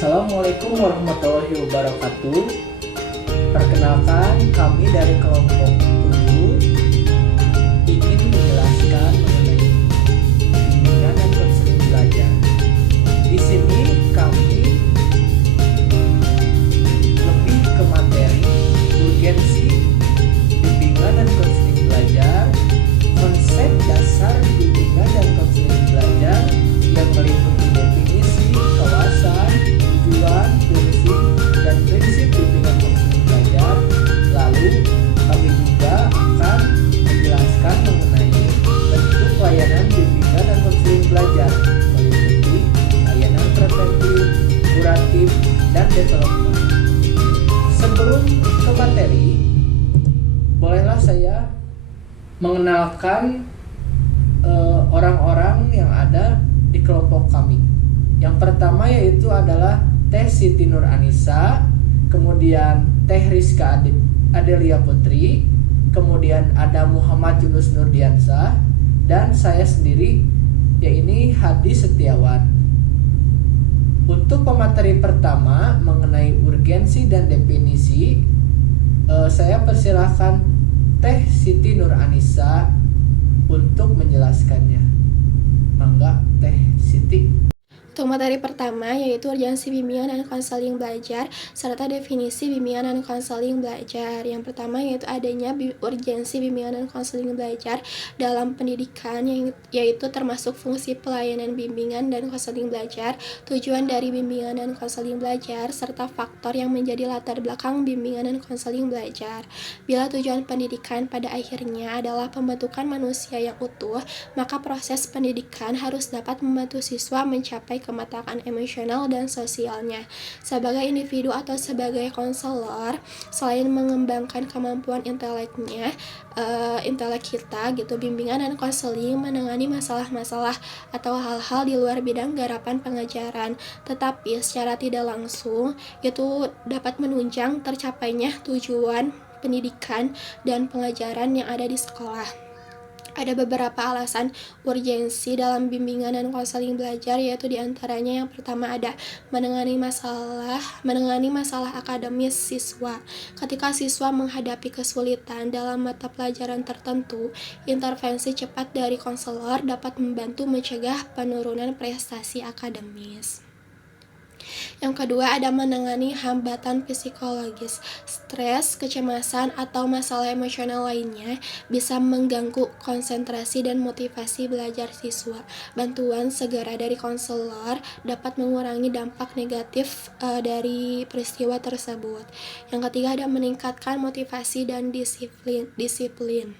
Assalamualaikum warahmatullahi wabarakatuh. Perkenalkan, kami dari kelompok 7 ingin menjelaskan mengenai bimbingan dan konseling belajar. Di sini kami lebih ke materi, urgensi bimbingan dan konseling belajar, konsep dasar bimbingan dan konseling belajar yang meliputi definisi, kawasan, tujuan, fungsi, dan prinsip bimbingan konseling belajar. Lalu kami juga akan menjelaskan mengenai bentuk layanan bimbingan dan konseling belajar, meliputi layanan preventif, kuratif, dan development. Sebelum ke materi, bolehlah saya mengenalkan orang-orang yang ada di kelompok kami. Yang pertama yaitu adalah Teh Siti Nur Anissa, kemudian Teh Rizka Adelia Putri, kemudian ada Muhammad Yunus Nurdiansah, dan saya sendiri yaitu Hadi Setiawan. Untuk pemateri pertama mengenai urgensi dan definisi, saya persilahkan Teh Siti Nur Anissa untuk menjelaskannya. Mangga Teh Siti. Untuk materi pertama yaitu urgensi bimbingan dan konseling belajar serta definisi bimbingan dan konseling belajar. Yang pertama yaitu adanya urgensi bimbingan dan konseling belajar dalam pendidikan, yaitu termasuk fungsi pelayanan bimbingan dan konseling belajar, tujuan dari bimbingan dan konseling belajar, serta faktor yang menjadi latar belakang bimbingan dan konseling belajar. Bila tujuan pendidikan pada akhirnya adalah pembentukan manusia yang utuh, maka proses pendidikan harus dapat membantu siswa mencapai kematangan emosional dan sosialnya. Sebagai individu atau sebagai konselor, selain mengembangkan kemampuan intelek kita gitu, bimbingan dan konseling menangani masalah-masalah atau hal-hal di luar bidang garapan pengajaran, tetapi secara tidak langsung itu dapat menunjang tercapainya tujuan pendidikan dan pengajaran yang ada di sekolah. Ada beberapa alasan urgensi dalam bimbingan dan konseling belajar, yaitu diantaranya yang pertama ada menangani masalah akademis siswa. Ketika siswa menghadapi kesulitan dalam mata pelajaran tertentu, intervensi cepat dari konselor dapat membantu mencegah penurunan prestasi akademis. Yang kedua ada menangani hambatan psikologis. Stres, kecemasan, atau masalah emosional lainnya bisa mengganggu konsentrasi dan motivasi belajar siswa. Bantuan segera dari konselor dapat mengurangi dampak negatif dari peristiwa tersebut. Yang ketiga ada meningkatkan motivasi dan disiplin.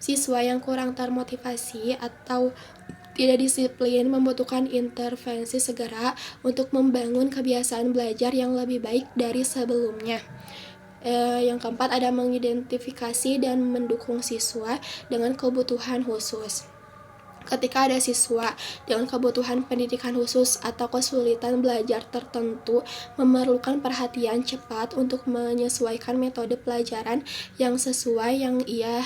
Siswa yang kurang termotivasi atau tidak disiplin membutuhkan intervensi segera untuk membangun kebiasaan belajar yang lebih baik dari sebelumnya. Yang keempat ada mengidentifikasi dan mendukung siswa dengan kebutuhan khusus. Ketika ada siswa dengan kebutuhan pendidikan khusus atau kesulitan belajar tertentu, memerlukan perhatian cepat untuk menyesuaikan metode pelajaran yang sesuai yang ia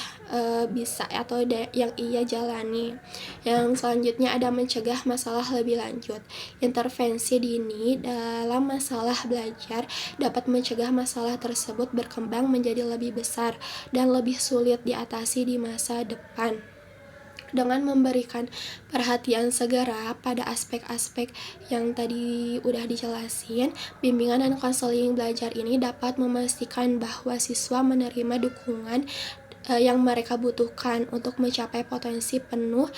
bisa atau yang ia jalani. Yang selanjutnya ada mencegah masalah lebih lanjut. Intervensi dini dalam masalah belajar dapat mencegah masalah tersebut berkembang menjadi lebih besar dan lebih sulit diatasi di masa depan. Dengan memberikan perhatian segera pada aspek-aspek yang tadi udah dijelasin, bimbingan dan konseling belajar ini dapat memastikan bahwa siswa menerima dukungan yang mereka butuhkan untuk mencapai potensi penuh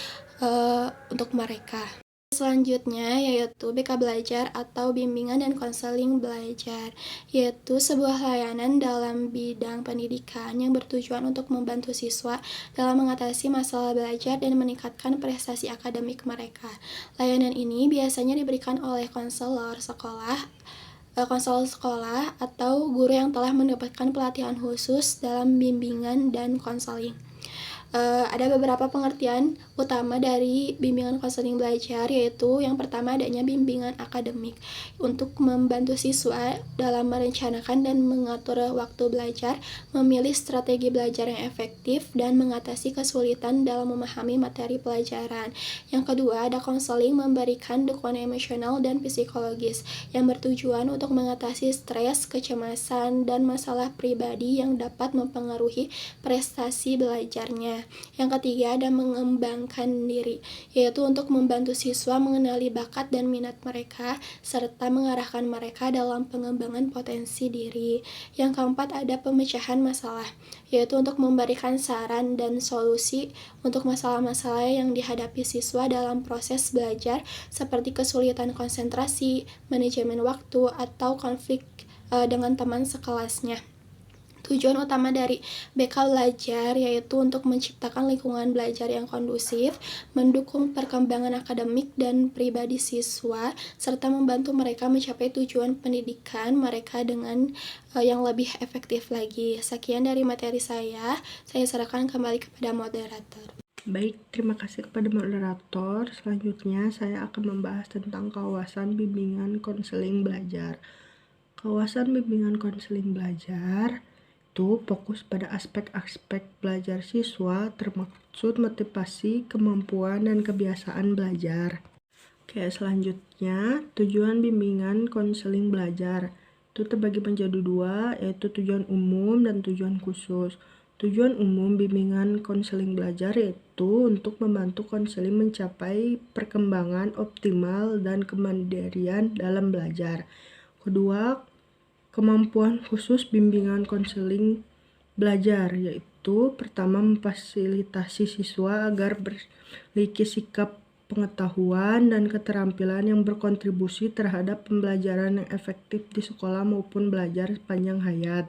untuk mereka. Selanjutnya yaitu BK Belajar atau Bimbingan dan Konseling Belajar, yaitu sebuah layanan dalam bidang pendidikan yang bertujuan untuk membantu siswa dalam mengatasi masalah belajar dan meningkatkan prestasi akademik mereka. Layanan ini biasanya diberikan oleh konselor sekolah atau guru yang telah mendapatkan pelatihan khusus dalam bimbingan dan konseling. Ada beberapa pengertian utama dari bimbingan konseling belajar, yaitu yang pertama adanya bimbingan akademik untuk membantu siswa dalam merencanakan dan mengatur waktu belajar, memilih strategi belajar yang efektif, dan mengatasi kesulitan dalam memahami materi pelajaran. Yang kedua, ada konseling memberikan dukungan emosional dan psikologis yang bertujuan untuk mengatasi stres, kecemasan, dan masalah pribadi yang dapat mempengaruhi prestasi belajarnya. Yang ketiga, ada mengembangkan diri, yaitu untuk membantu siswa mengenali bakat dan minat mereka, serta mengarahkan mereka dalam pengembangan potensi diri. Yang keempat, ada pemecahan masalah, yaitu untuk memberikan saran dan solusi untuk masalah-masalah yang dihadapi siswa dalam proses belajar, seperti kesulitan konsentrasi, manajemen waktu, atau konflik dengan teman sekelasnya. Tujuan utama dari BK Belajar yaitu untuk menciptakan lingkungan belajar yang kondusif, mendukung perkembangan akademik dan pribadi siswa, serta membantu mereka mencapai tujuan pendidikan mereka dengan yang lebih efektif lagi. Sekian dari materi saya serahkan kembali kepada moderator. Baik, terima kasih kepada moderator. Selanjutnya saya akan membahas tentang kawasan bimbingan konseling belajar. Kawasan bimbingan konseling belajar itu fokus pada aspek-aspek belajar siswa, termaksud motivasi, kemampuan, dan kebiasaan belajar. Oke, selanjutnya tujuan bimbingan konseling belajar itu terbagi menjadi dua, yaitu tujuan umum dan tujuan khusus. Tujuan umum bimbingan konseling belajar yaitu untuk membantu konseling mencapai perkembangan optimal dan kemandirian dalam belajar. Kedua, kemampuan khusus bimbingan konseling belajar yaitu pertama memfasilitasi siswa agar memiliki sikap pengetahuan dan keterampilan yang berkontribusi terhadap pembelajaran yang efektif di sekolah maupun belajar sepanjang hayat.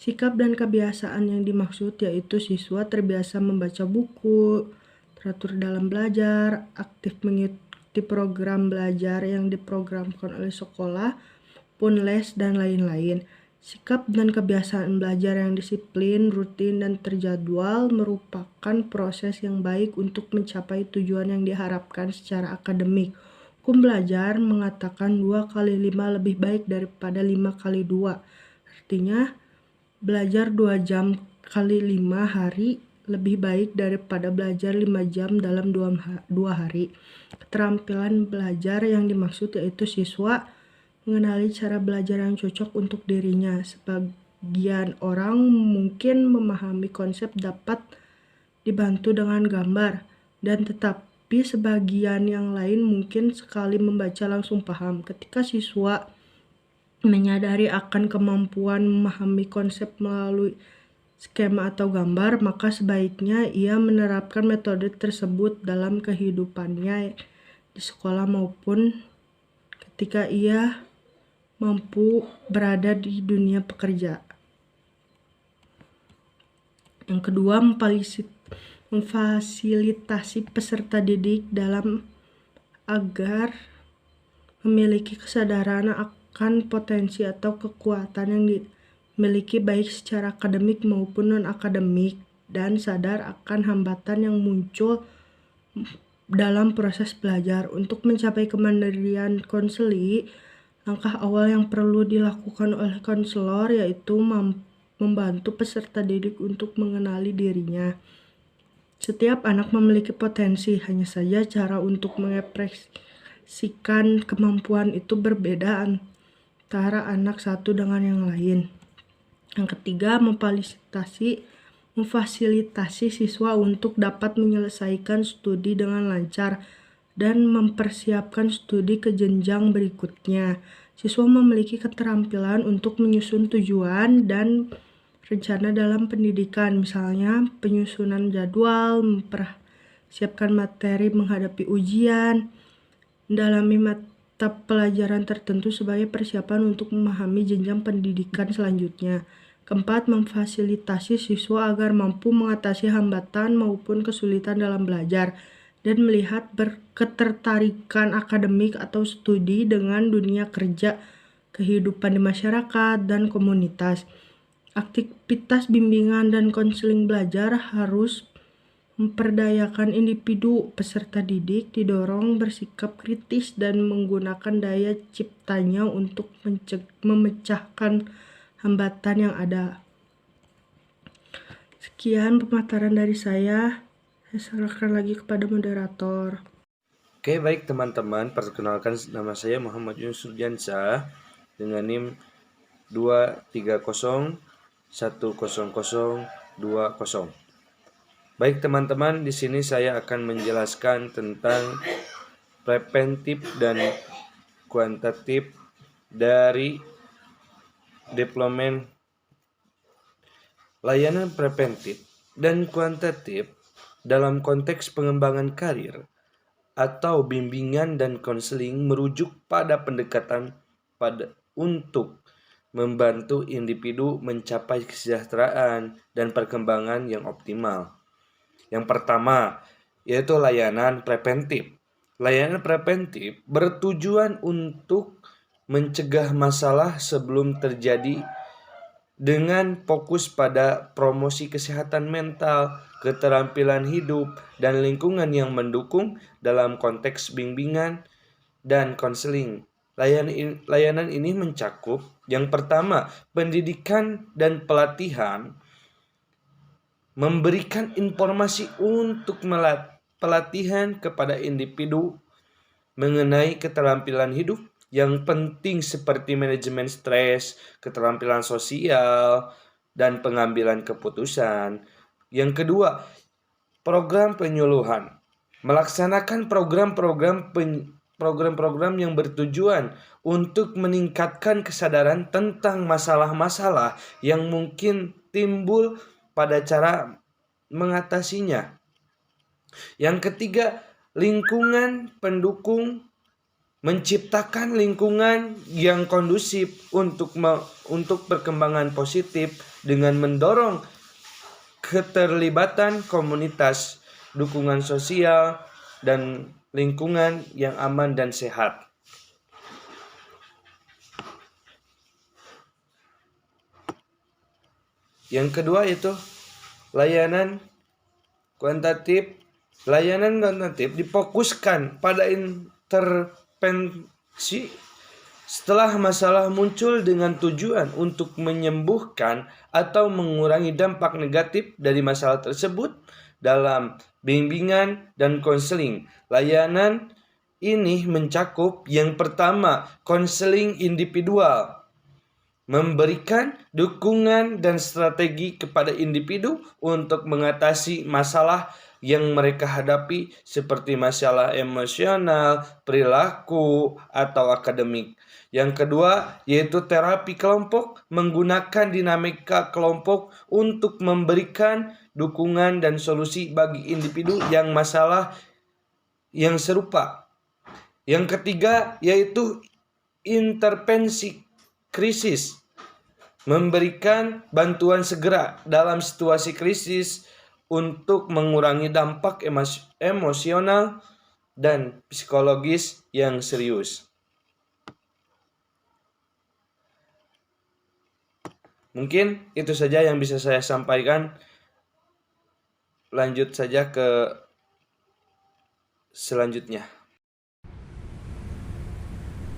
Sikap dan kebiasaan yang dimaksud yaitu siswa terbiasa membaca buku, teratur dalam belajar, aktif mengikuti program belajar yang diprogramkan oleh sekolah, pun les, dan lain-lain. Sikap dan kebiasaan belajar yang disiplin, rutin, dan terjadwal merupakan proses yang baik untuk mencapai tujuan yang diharapkan secara akademik. Hukum belajar mengatakan 2 kali 5 lebih baik daripada 5 kali 2. Artinya, belajar 2 jam kali 5 hari lebih baik daripada belajar 5 jam dalam 2 hari. Keterampilan belajar yang dimaksud yaitu siswa mengenali cara belajar yang cocok untuk dirinya. Sebagian orang mungkin memahami konsep dapat dibantu dengan gambar, dan tetapi sebagian yang lain mungkin sekali membaca langsung paham. Ketika siswa menyadari akan kemampuan memahami konsep melalui skema atau gambar, maka sebaiknya ia menerapkan metode tersebut dalam kehidupannya di sekolah maupun ketika ia mampu berada di dunia pekerja. Yang kedua, memfasilitasi peserta didik dalam agar memiliki kesadaran akan potensi atau kekuatan yang dimiliki baik secara akademik maupun non-akademik, dan sadar akan hambatan yang muncul dalam proses belajar. Untuk mencapai kemandirian konseli, langkah awal yang perlu dilakukan oleh konselor yaitu membantu peserta didik untuk mengenali dirinya. Setiap anak memiliki potensi, hanya saja cara untuk mengekspresikan kemampuan itu berbeda antara anak satu dengan yang lain. Yang ketiga, memfasilitasi siswa untuk dapat menyelesaikan studi dengan lancar dan mempersiapkan studi ke jenjang berikutnya. Siswa memiliki keterampilan untuk menyusun tujuan dan rencana dalam pendidikan, misalnya penyusunan jadwal, mempersiapkan materi menghadapi ujian, mendalami mata pelajaran tertentu sebagai persiapan untuk memahami jenjang pendidikan selanjutnya. Keempat, memfasilitasi siswa agar mampu mengatasi hambatan maupun kesulitan dalam belajar dan melihat ketertarikan akademik atau studi dengan dunia kerja, kehidupan di masyarakat, dan komunitas. Aktivitas bimbingan dan konseling belajar harus Memperdayakan individu peserta didik didorong bersikap kritis dan menggunakan daya ciptanya untuk memecahkan hambatan yang ada. Sekian pemaparan dari saya. Saya serahkan lagi kepada moderator. Oke, baik teman-teman, perkenalkan nama saya Muhammad Yusuf Jansa dengan NIM 230100020. Baik teman-teman, di sini saya akan menjelaskan tentang preventif dan kuantitatif dari deployment. Layanan preventif dan kuantitatif dalam konteks pengembangan karir atau bimbingan dan konseling merujuk pada pendekatan untuk membantu individu mencapai kesejahteraan dan perkembangan yang optimal. Yang pertama, yaitu layanan preventif. Layanan preventif bertujuan untuk mencegah masalah sebelum terjadi dengan fokus pada promosi kesehatan mental, keterampilan hidup, dan lingkungan yang mendukung dalam konteks bimbingan dan konseling. Layanan ini mencakup yang pertama, pendidikan dan pelatihan, memberikan informasi untuk pelatihan kepada individu mengenai keterampilan hidup yang penting seperti manajemen stres, keterampilan sosial, dan pengambilan keputusan. Yang kedua, program penyuluhan. Melaksanakan program-program yang bertujuan untuk meningkatkan kesadaran tentang masalah-masalah yang mungkin timbul pada cara mengatasinya. Yang ketiga, lingkungan pendukung. Menciptakan lingkungan yang kondusif untuk perkembangan positif dengan mendorong keterlibatan komunitas, dukungan sosial, dan lingkungan yang aman dan sehat. Yang kedua yaitu layanan kuantitatif. Layanan kuantitatif difokuskan pada intervensi setelah masalah muncul dengan tujuan untuk menyembuhkan atau mengurangi dampak negatif dari masalah tersebut dalam bimbingan dan konseling. Layanan ini mencakup yang pertama, konseling individual. Memberikan dukungan dan strategi kepada individu untuk mengatasi masalah yang mereka hadapi seperti masalah emosional, perilaku, atau akademik. Yang kedua yaitu terapi kelompok, menggunakan dinamika kelompok untuk memberikan dukungan dan solusi bagi individu yang masalah yang serupa. Yang ketiga yaitu intervensi krisis, memberikan bantuan segera dalam situasi krisis untuk mengurangi dampak emosional dan psikologis yang serius. Mungkin itu saja yang bisa saya sampaikan. Lanjut saja ke selanjutnya.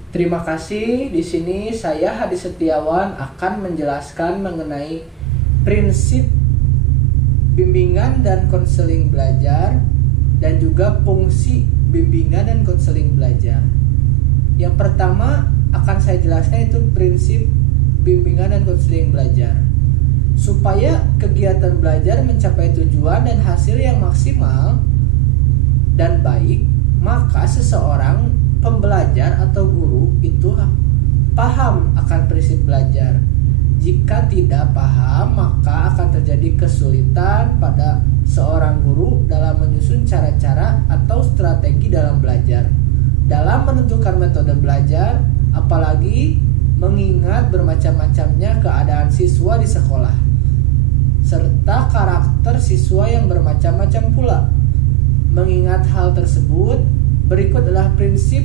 Terima kasih. Di sini saya Hadi Setiawan akan menjelaskan mengenai prinsip bimbingan dan konseling belajar dan juga fungsi bimbingan dan konseling belajar. Yang pertama akan saya jelaskan itu prinsip bimbingan dan konseling belajar. Supaya kegiatan belajar mencapai tujuan dan hasil yang maksimal dan baik, maka seseorang pembelajar atau guru itu paham akan prinsip belajar. Jika tidak paham, maka akan terjadi kesulitan pada seorang guru dalam menyusun cara-cara atau strategi dalam belajar, dalam menentukan metode belajar, apalagi mengingat bermacam-macamnya keadaan siswa di sekolah, serta karakter siswa yang bermacam-macam pula. Mengingat hal tersebut, berikut adalah prinsip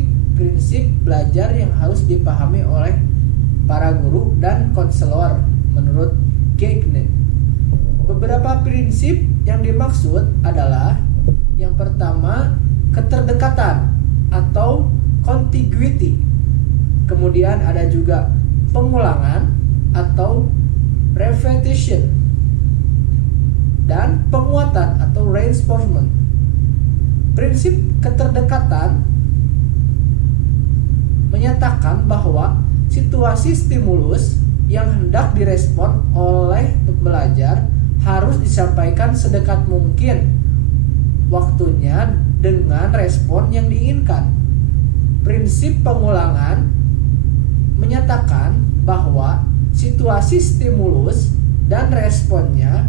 belajar yang harus dipahami oleh para guru dan konselor menurut Geigne. Beberapa prinsip yang dimaksud adalah yang pertama, keterdekatan atau contiguity. Kemudian ada juga pengulangan atau repetition dan penguatan atau reinforcement. Prinsip keterdekatan menyatakan bahwa situasi stimulus yang hendak direspon oleh pembelajar harus disampaikan sedekat mungkin waktunya dengan respon yang diinginkan. Prinsip pengulangan menyatakan bahwa situasi stimulus dan responnya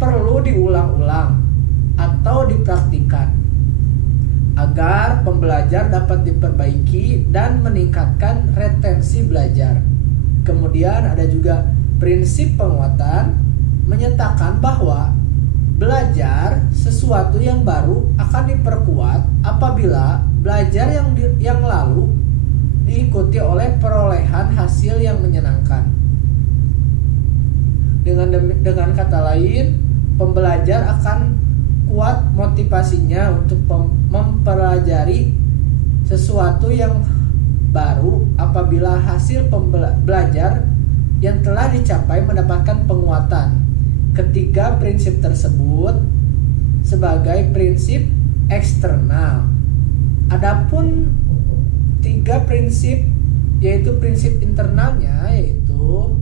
perlu diulang-ulang atau dipraktikkan agar pembelajar dapat diperbaiki dan meningkatkan retensi belajar. Kemudian ada juga prinsip penguatan menyatakan bahwa belajar sesuatu yang baru akan diperkuat apabila belajar yang lalu diikuti oleh perolehan hasil yang menyenangkan. Dengan kata lain, pembelajar akan kuat motivasinya untuk mempelajari sesuatu yang baru apabila hasil belajar yang telah dicapai mendapatkan penguatan. Ketiga prinsip tersebut sebagai prinsip eksternal. Adapun tiga prinsip, yaitu prinsip internalnya, yaitu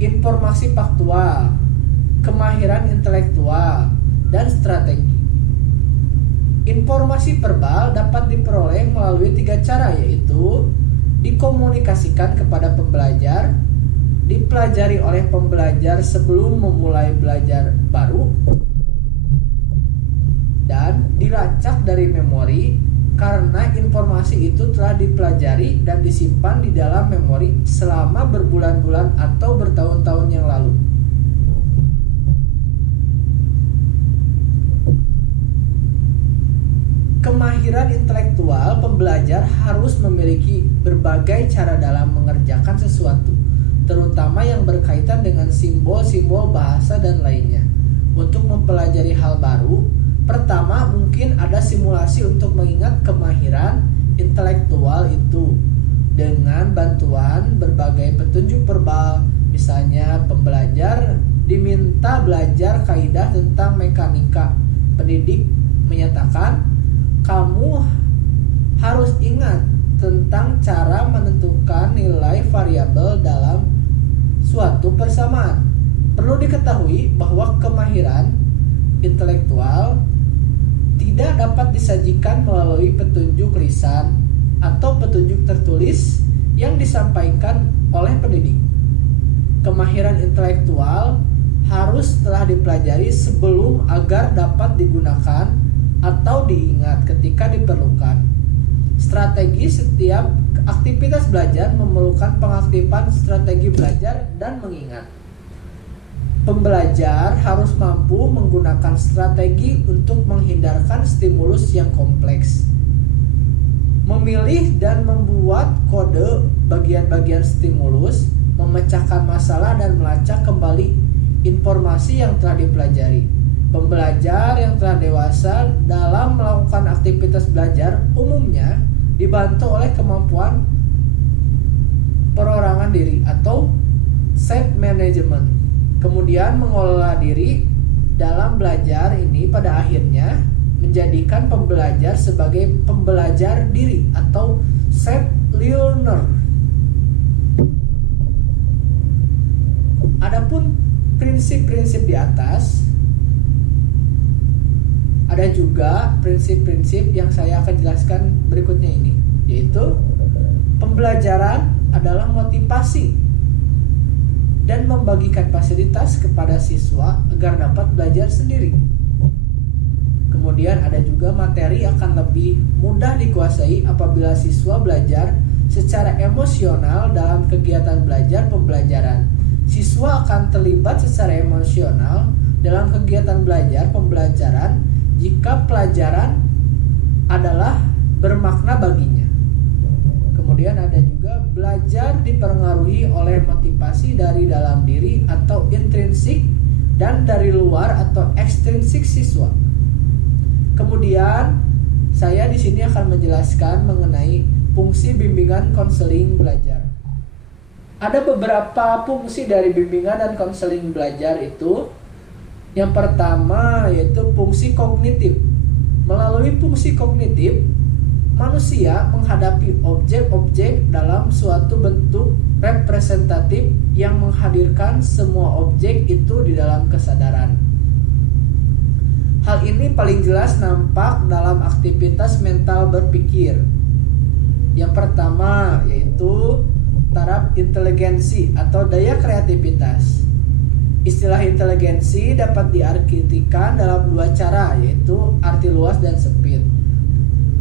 informasi faktual, kemahiran intelektual, dan strategi. Informasi verbal dapat diperoleh melalui tiga cara, yaitu dikomunikasikan kepada pembelajar, dipelajari oleh pembelajar sebelum memulai belajar baru, dan dilacak dari memori karena informasi itu telah dipelajari dan disimpan di dalam memori selama berbulan-bulan atau bertahun-tahun yang lalu. Kemahiran intelektual, pembelajar harus memiliki berbagai cara dalam mengerjakan sesuatu, terutama yang berkaitan dengan simbol-simbol bahasa dan lainnya. Untuk mempelajari hal baru, pertama mungkin ada simulasi untuk mengingat kemahiran intelektual itu dengan bantuan berbagai petunjuk verbal. Misalnya, pembelajar diminta belajar kaidah tentang mekanika. Pendidik menyatakan, kamu harus ingat tentang cara menentukan nilai variabel dalam suatu persamaan. Perlu diketahui bahwa kemahiran intelektual tidak dapat disajikan melalui petunjuk lisan atau petunjuk tertulis yang disampaikan oleh pendidik. Kemahiran intelektual harus telah dipelajari sebelum agar dapat digunakan atau diingat ketika diperlukan. Strategi setiap aktivitas belajar memerlukan pengaktifan strategi belajar dan mengingat. Pembelajar harus mampu menggunakan strategi untuk menghindarkan stimulus yang kompleks. Memilih dan membuat kode bagian-bagian stimulus, memecahkan masalah dan melacak kembali informasi yang telah dipelajari. Pembelajar yang telah dewasa dalam melakukan aktivitas belajar umumnya dibantu oleh kemampuan perorangan diri atau self-management. Kemudian mengelola diri dalam belajar ini pada akhirnya menjadikan pembelajar sebagai pembelajar diri atau self-learner. Adapun prinsip-prinsip di atas, ada juga prinsip-prinsip yang saya akan jelaskan berikutnya ini, yaitu pembelajaran adalah motivasi dan membagikan fasilitas kepada siswa agar dapat belajar sendiri. Kemudian ada juga materi akan lebih mudah dikuasai apabila siswa belajar secara emosional dalam kegiatan belajar pembelajaran. Siswa akan terlibat secara emosional dalam kegiatan belajar pembelajaran jika pelajaran adalah bermakna baginya. Kemudian ada juga Belajar dipengaruhi oleh motivasi dari dalam diri atau intrinsik dan dari luar atau ekstrinsik siswa. Kemudian saya di sini akan menjelaskan mengenai fungsi bimbingan konseling belajar. Ada beberapa fungsi dari bimbingan dan konseling belajar itu. Yang pertama yaitu fungsi kognitif. Melalui fungsi kognitif, manusia menghadapi objek-objek dalam suatu bentuk representatif yang menghadirkan semua objek itu di dalam kesadaran. Hal ini paling jelas nampak dalam aktivitas mental berpikir. Yang pertama yaitu taraf inteligensi atau daya kreativitas. Istilah inteligensi dapat diartikan dalam dua cara, yaitu arti luas dan sempit.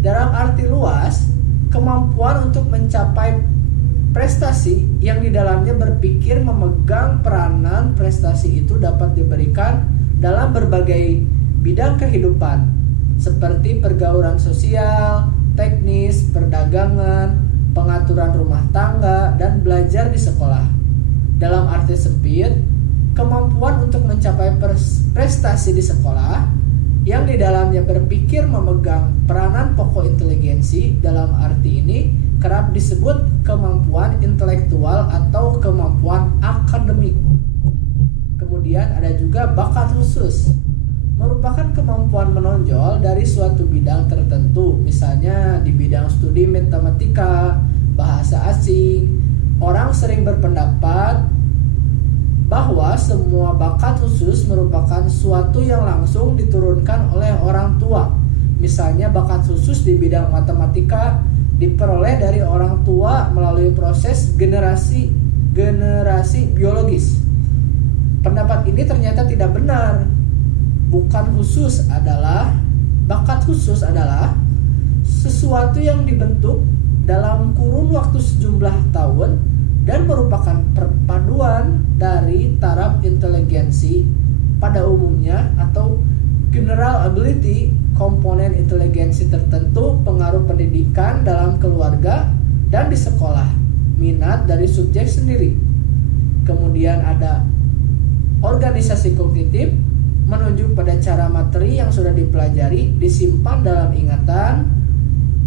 Dalam arti luas, kemampuan untuk mencapai prestasi yang di dalamnya berpikir memegang peranan prestasi itu dapat diberikan dalam berbagai bidang kehidupan, seperti pergaulan sosial, teknis, perdagangan, pengaturan rumah tangga, dan belajar di sekolah. Dalam arti sempit, kemampuan untuk mencapai prestasi di sekolah yang di dalamnya berpikir memegang peranan pokok inteligensi. Dalam arti ini kerap disebut kemampuan intelektual atau kemampuan akademik. Kemudian ada juga bakat khusus, merupakan kemampuan menonjol dari suatu bidang tertentu, misalnya di bidang studi matematika, bahasa asing. Orang sering berpendapat bahwa semua bakat khusus merupakan suatu yang langsung diturunkan oleh orang tua. Misalnya bakat khusus di bidang matematika diperoleh dari orang tua melalui proses generasi biologis. Pendapat ini ternyata tidak benar. Bakat khusus adalah sesuatu yang dibentuk dalam kurun waktu sejumlah tahun dan merupakan perpaduan dari taraf inteligensi pada umumnya atau general ability, komponen inteligensi tertentu, pengaruh pendidikan dalam keluarga dan di sekolah, minat dari subjek sendiri. Kemudian ada organisasi kognitif, menunjuk pada cara materi yang sudah dipelajari disimpan dalam ingatan,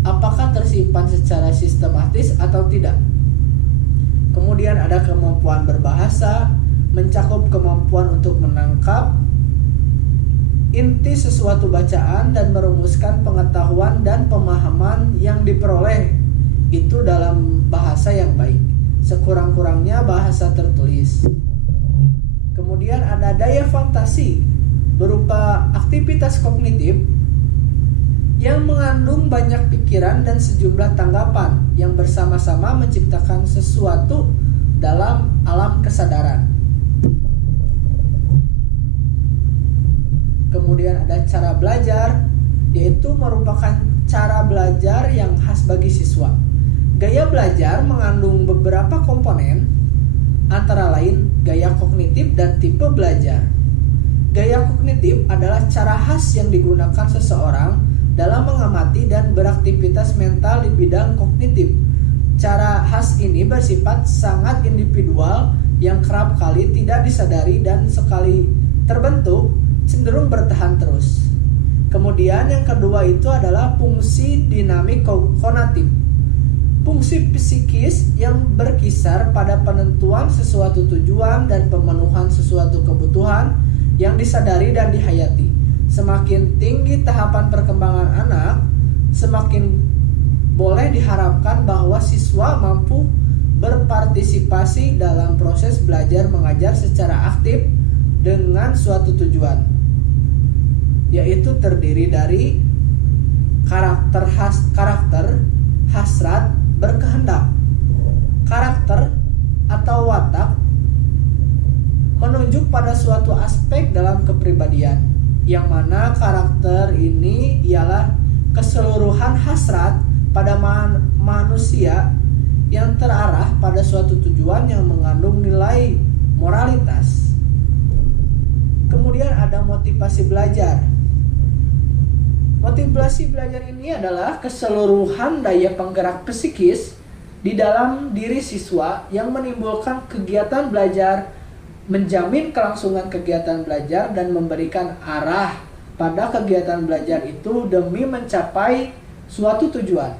apakah tersimpan secara sistematis atau tidak. Kemudian ada kemampuan berbahasa, mencakup kemampuan untuk menangkap inti sesuatu bacaan dan merumuskan pengetahuan dan pemahaman yang diperoleh itu dalam bahasa yang baik, sekurang-kurangnya bahasa tertulis. Kemudian ada daya fantasi, berupa aktivitas kognitif yang mengandung banyak pikiran dan sejumlah tanggapan yang bersama-sama menciptakan sesuatu dalam alam kesadaran. Kemudian ada cara belajar, yaitu merupakan cara belajar yang khas bagi siswa. Gaya belajar mengandung beberapa komponen, antara lain gaya kognitif dan tipe belajar. Gaya kognitif adalah cara khas yang digunakan seseorang dalam mengamati dan beraktivitas mental di bidang kognitif. Cara khas ini bersifat sangat individual yang kerap kali tidak disadari dan sekali terbentuk cenderung bertahan terus. Kemudian yang kedua itu adalah fungsi dinamik konatif. Fungsi psikis yang berkisar pada penentuan sesuatu tujuan dan pemenuhan sesuatu kebutuhan yang disadari dan dihayati. Semakin tinggi tahapan perkembangan anak, semakin boleh diharapkan bahwa siswa mampu berpartisipasi dalam proses belajar mengajar secara aktif dengan suatu tujuan, yaitu terdiri dari karakter, hasrat, berkehendak. Karakter atau watak menunjuk pada suatu aspek dalam kepribadian, yang mana karakter ini ialah keseluruhan hasrat pada manusia yang terarah pada suatu tujuan yang mengandung nilai moralitas. Kemudian ada motivasi belajar. Motivasi belajar ini adalah keseluruhan daya penggerak psikis di dalam diri siswa yang menimbulkan kegiatan belajar, menjamin kelangsungan kegiatan belajar, dan memberikan arah pada kegiatan belajar itu demi mencapai suatu tujuan.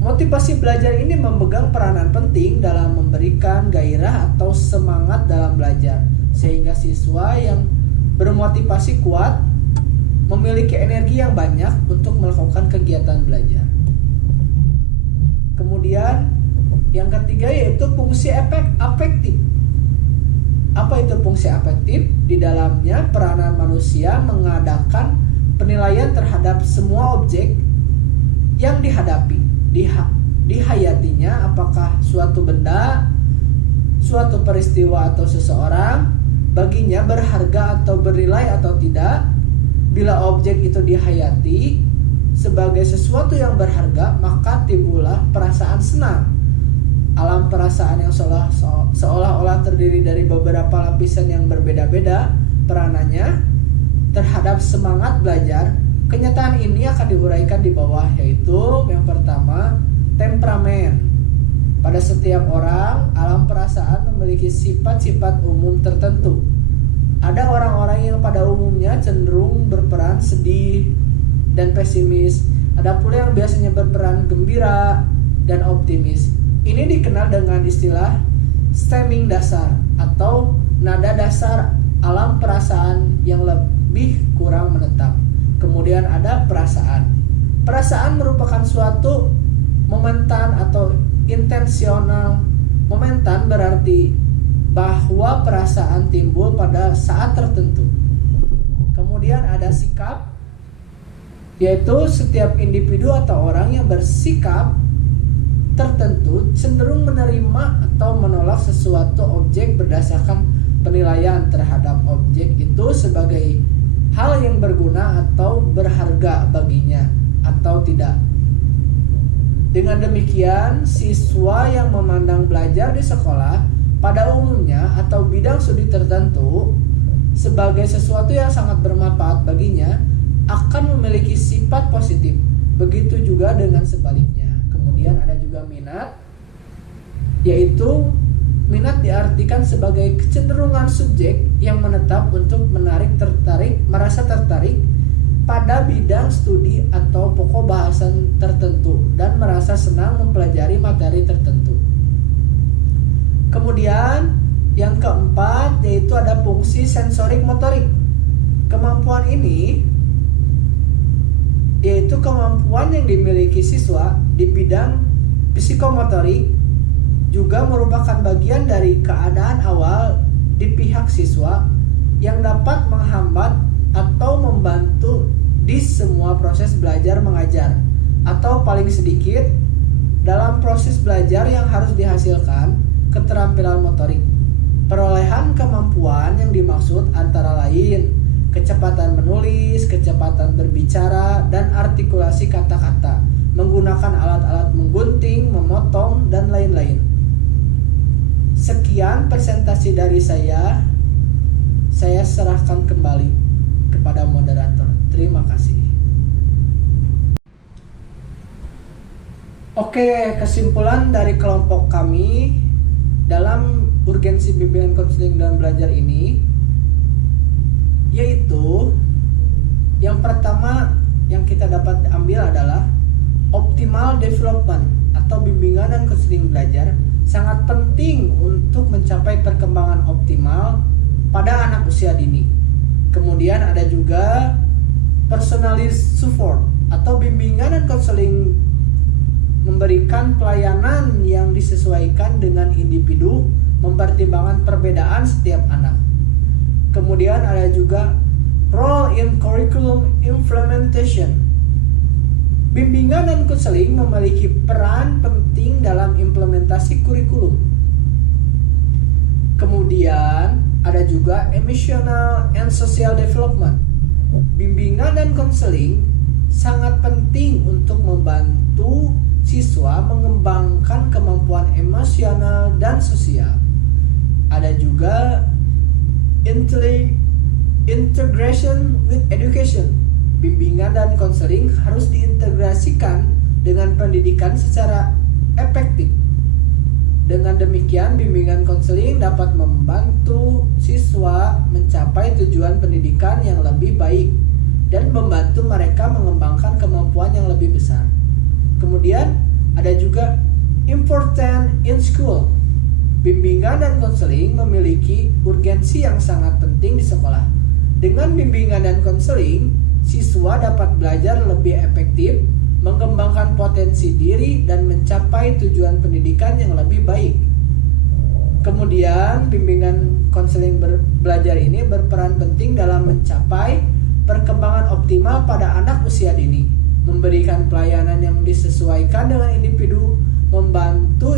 Motivasi belajar ini memegang peranan penting dalam memberikan gairah atau semangat dalam belajar, sehingga siswa yang bermotivasi kuat memiliki energi yang banyak untuk melakukan kegiatan belajar. Kemudian yang ketiga yaitu fungsi afektif. Apa itu fungsi afektif? Di dalamnya peranan manusia mengadakan penilaian terhadap semua objek yang dihadapi, dihayatinya, apakah suatu benda, suatu peristiwa atau seseorang baginya berharga atau bernilai atau tidak. Bila objek itu dihayati sebagai sesuatu yang berharga, maka timbullah perasaan senang. Alam perasaan yang seolah-olah terdiri dari beberapa lapisan yang berbeda-beda peranannya terhadap semangat belajar. Kenyataan ini akan diuraikan di bawah, yaitu yang pertama, temperamen. Pada setiap orang, alam perasaan memiliki sifat-sifat umum tertentu. Ada orang-orang yang pada umumnya cenderung berperan sedih dan pesimis. Ada pula yang biasanya berperan gembira dan optimis. Ini dikenal dengan istilah stemming dasar atau nada dasar alam perasaan yang lebih kurang menetap. Kemudian ada perasaan. Perasaan merupakan suatu momentan atau intensional. Momentan berarti bahwa perasaan timbul pada saat tertentu. Kemudian ada sikap, yaitu setiap individu atau orang yang bersikap tertentu cenderung menerima atau menolak sesuatu objek berdasarkan penilaian terhadap objek itu sebagai hal yang berguna atau berharga baginya atau tidak. Dengan demikian, siswa yang memandang belajar di sekolah pada umumnya atau bidang studi tertentu sebagai sesuatu yang sangat bermanfaat baginya akan memiliki sifat positif. Begitu juga dengan sebaliknya. Kemudian ada juga minat, yaitu minat diartikan sebagai kecenderungan subjek yang menetap untuk merasa tertarik pada bidang studi atau pokok bahasan tertentu dan merasa senang mempelajari materi tertentu. Kemudian yang keempat yaitu ada fungsi sensorik motorik. Kemampuan ini yaitu kemampuan yang dimiliki siswa di bidang psikomotorik juga merupakan bagian dari keadaan awal di pihak siswa yang dapat menghambat atau membantu di semua proses belajar mengajar, atau paling sedikit dalam proses belajar yang harus dihasilkan keterampilan motorik. Perolehan kemampuan yang dimaksud antara lain kecepatan menulis, kecepatan berbicara, dan artikulasi kata-kata, menggunakan alat-alat menggunting, memotong, dan lain-lain. Sekian presentasi dari saya serahkan kembali kepada moderator. Terima kasih. Oke, kesimpulan dari kelompok kami dalam urgensi bimbingan konseling dan belajar ini yaitu yang pertama yang kita dapat ambil adalah optimal development atau bimbingan dan konseling belajar sangat penting untuk mencapai perkembangan optimal pada anak usia dini. Kemudian ada juga personalized support atau bimbingan dan konseling memberikan pelayanan yang disesuaikan dengan individu, mempertimbangkan perbedaan setiap anak. Kemudian ada juga role in curriculum implementation. Bimbingan dan konseling memiliki peran penting dalam implementasi kurikulum. Kemudian ada juga emotional and social development. Bimbingan dan konseling sangat penting untuk membantu siswa mengembangkan kemampuan emosional dan sosial. Ada juga integration with education. Bimbingan dan konseling harus diintegrasikan dengan pendidikan secara efektif. Dengan demikian, bimbingan konseling dapat membantu siswa mencapai tujuan pendidikan yang lebih baik dan membantu mereka mengembangkan kemampuan yang lebih besar. Kemudian ada juga important in school. Bimbingan dan konseling memiliki urgensi yang sangat penting di sekolah. Dengan bimbingan dan konseling, siswa dapat belajar lebih efektif, mengembangkan potensi diri, dan mencapai tujuan pendidikan yang lebih baik. Kemudian, bimbingan konseling belajar ini berperan penting dalam mencapai perkembangan optimal pada anak usia dini, memberikan pelayanan yang disesuaikan dengan individu, membantu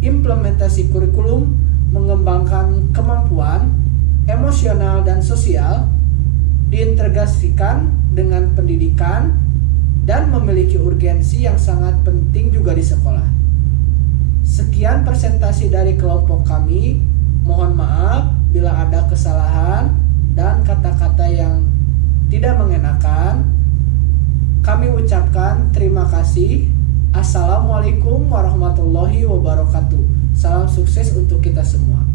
implementasi kurikulum, mengembangkan kemampuan emosional dan sosial, diintegrasikan dengan pendidikan, dan memiliki urgensi yang sangat penting juga di sekolah. Sekian presentasi dari kelompok kami. Mohon maaf bila ada kesalahan dan kata-kata yang tidak mengenakan. Kami ucapkan terima kasih. Assalamualaikum warahmatullahi wabarakatuh. Salam sukses untuk kita semua.